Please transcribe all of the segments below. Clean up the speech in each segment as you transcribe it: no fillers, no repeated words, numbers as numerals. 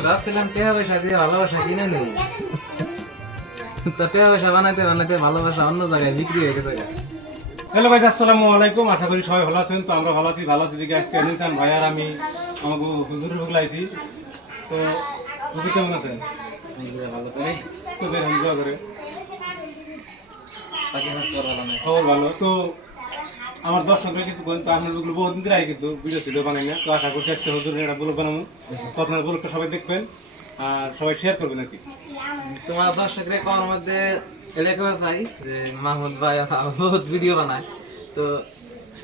ভাবছিলাম টাকা পয়সা দিয়ে ভালোবাসা কিনে নেব, তো টাকা পয়সা বানাইতে বানাইতে ভালোবাসা অন্য জায়গায় বিক্রি হয়ে গেছে। হ্যালো গাইস, আসসালামু আলাইকুম। আশা করি সবাই ভালো আছেন। তো আমরা ভালো আছি দিকে আজকে নিসান ভাই আর আমি আমাকে হুজুরের বুকলা আইছি। তো হুজুর কেমন আছেন? ভালো করে তো বের হন দোয়া করে বাকি কাজ করা ভালো নয়। খবর ভালো। তো আমার দর্শকরা কিছু করেন, তো আপনার বুকলো বহুদিন ধরে আই কিন্তু ভিডিও বানাই না। তো আশা করছি আজকে হুজুরের একটা ব্লগ বানাবো। তো আপনার ব্লগটা সবাই দেখবেন আর সবাই শেয়ার করবেন আর কি। তোমার দর্শকরা কমার মধ্যে এটা কেউ চাই যে মাহমুদ ভাই বহুত ভিডিও বানায়, তো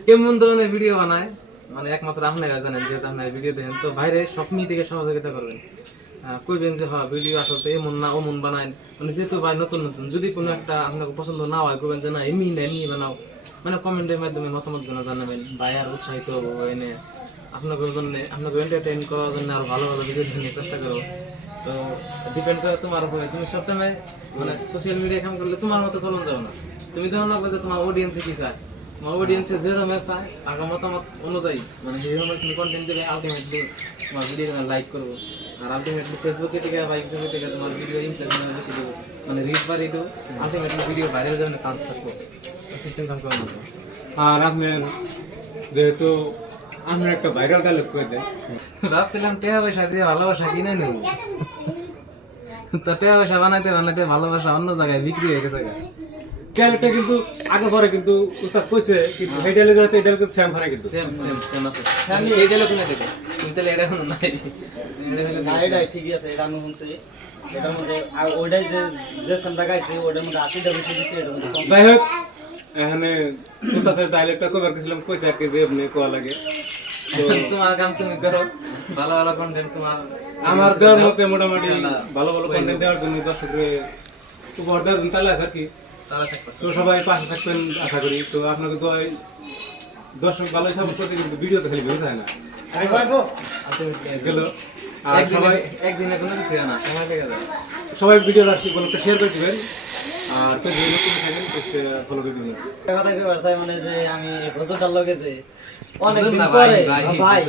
কেমন ধরনের ভিডিও বানায় মানে একমাত্র আপনারা জানেন, যেহেতু আপনারা ভিডিও দেখেন। তো বাইরে সবনি থেকে সহযোগিতা করবেন, কইবেন যে হ্যাঁ ভিডিও আসলে এমন না অমন বানায়, মানে যেহেতু ভাই নতুন নতুন যদি কোনো একটা আপনাকে পছন্দ না হয় কইবেন যে না এমনি না এমনি বানাও, মানে কমেন্টের মাধ্যমে মতামত গুলো জানাবেন। ভাই আর উৎসাহিত হবো এনে আপনাদের জন্য, আপনাকে এন্টারটেইন করার জন্য আরো ভালো ভালো ভিডিও নিয়ে চেষ্টা করো। তো ডিপেন্ড করে তোমার উপরে, তুমি সবসময় মানে সোশ্যাল মিডিয়া কাম করলে তোমার মতো চলন যাও না। তুমি দেখো না যে তোমার অডিয়েন্সে কি চায়, তোমার অডিয়েন্সে যেরকম চায় আগের মতামত অনুযায়ী মানে সেরকম তুমি কন্টেন্ট দেবে, আলটিমেটলি তোমার ভিডিও লাইক করবো। আর আলটিমেটলি ফেসবুকে থেকে বা ইউটিউবে থেকে তোমার ভিডিও ইমপ্রেশন বেশি দেবো, মানে রিচ বাড়িয়ে দেবো, আলটিমেটলি ভিডিও ভাইরাল যাওয়ার চান্স থাকবো। সিস্টেম কাম করার মতো। আর আপনার যেহেতু আপনার একটা ভাইরাল ডায়লগ করে দেন, ভাবছিলাম টাকা পয়সা দিয়ে ভালোবাসা কিনে নেব, তো টাকা পয়সা বানাইতে বানাইতে ভালোবাসা অন্য জায়গায় বিক্রি হয়ে গেছে। ক্যারেক্টার কিন্তু আগে পরে কিন্তু উস্তাদ কইছে, কিন্তু এই ডায়লগের সাথে এই ডায়লগ সেম ফারে কিন্তু সেম সেম সেম আছে। আমি এই দিলে কোনে দেখো তুমি তাহলে এটা কোনো নাই, না এটাই ঠিকই আছে, এটা আমি শুনছি। এটার মধ্যে আর ওইটাই যে সামটা গাইছে ওটার মধ্যে 80টা বেশি দিচ্ছে, এটার মধ্যে কম। যাই হোক, এখানে উস্তাদের ডায়লগটা কবার গেছিলাম, কইছে আর কি যে এমনি কোয়া লাগে। তো তোমার কাম তুমি করো, ভালো ভালো কন্টেন্ট তোমার আমার দেওয়ার মতে মোটামুটি ভালো ভালো কন্টেন্ট দেওয়ার জন্য দর্শকদের উপহার দেওয়ার জন্য তাহলে আছে আর কি। তারা থাকবে। তো সবাই পাশে থাকবেন আশা করি। তো আপনাকে তো দর্শক ভালোই সাপোর্ট করতে, কিন্তু ভিডিও তো খালি ভিউজ হয় না গেল। আর সবাই একদিনে কোনো কিছু হয় না, সময় লেগে যায়। সবাই ভিডিও রাখছি ব্লগটা শেয়ার করে দিবেন। আর পেজে নতুন থাকেন পেজটা ফলো করে দিবেন। একটা কথা কইবার চাই, মানে যে আমি হুজুরটার লগে যে হুজুর অনেকদিন না, পরে ভাই, ভাই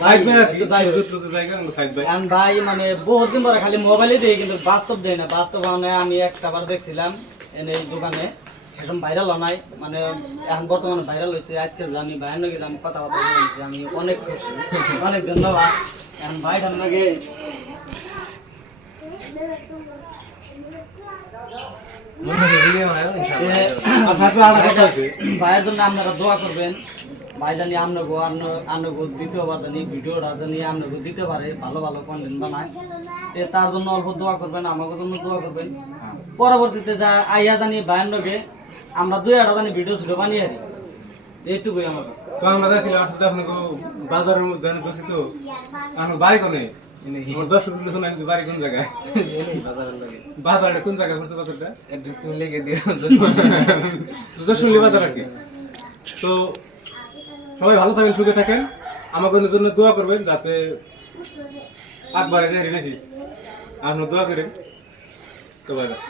সাইদ ভাই আর কি, একটু যাই হোক। হুজুর টুজুর জায়গা আমরা সাইদ ভাই। আমি ভাই মানে বহুত দিন পরে খালি মোবাইলে দিই, কিন্তু বাস্তব দেয় না। বাস্তব মানে আমি একটা বার দেখছিলাম এনে এই দোকানে, এখন ভাইরাল নাই, মানে এখন বর্তমানে ভাইরাল হয়েছে। আজকে যে আমি ভাইয়ের লগে আমি কথাবার্তা বলছি, আমি অনেক খুশি, অনেক ধন্যবাদ। এখন ভাইটার লগে মনে হয় ভিডিও বানাও ইনশাআল্লাহ। আর সাথে আর একটা কথা আছে, ভাইয়ের জন্য আপনারা দোয়া করবেন। ভাই জানি আপনাকে দ্বিতীয়বার জানি ভিডিওটা জানি আপনাকে দিতে পারে, ভালো ভালো কন্টেন্ট বানায়। তার জন্য অল্প দোয়া করবেন, আমাকে জন্য দোয়া করবেন। পরবর্তীতে যা আইয়া জানি ভাইয়ের লগে আমরা 2-1টা জানি ভিডিও বানিয়ে দিই, এইটুকুই আমাকে। তো আমরা যাচ্ছিলাম আসলে আপনাকে বাজারের মধ্যে দোষী। তো আমার বাড়ি কোনে, আমার দর্শক দেখুন আমি বাড়ি কোন জায়গায়, বাজারের লাগে বাজারটা কোন জায়গায় পড়ছে বাজারটা, অ্যাড্রেস তুমি লিখে দিও। দর্শনী বাজার আর কি। তো সবাই ভালো থাকেন, সুখে থাকেন, আমাদের জন্য দোয়া করবেন যাতে আগবাড়ে যায় নাকি। আপনার দোয়া করেন। তো বাই বাই।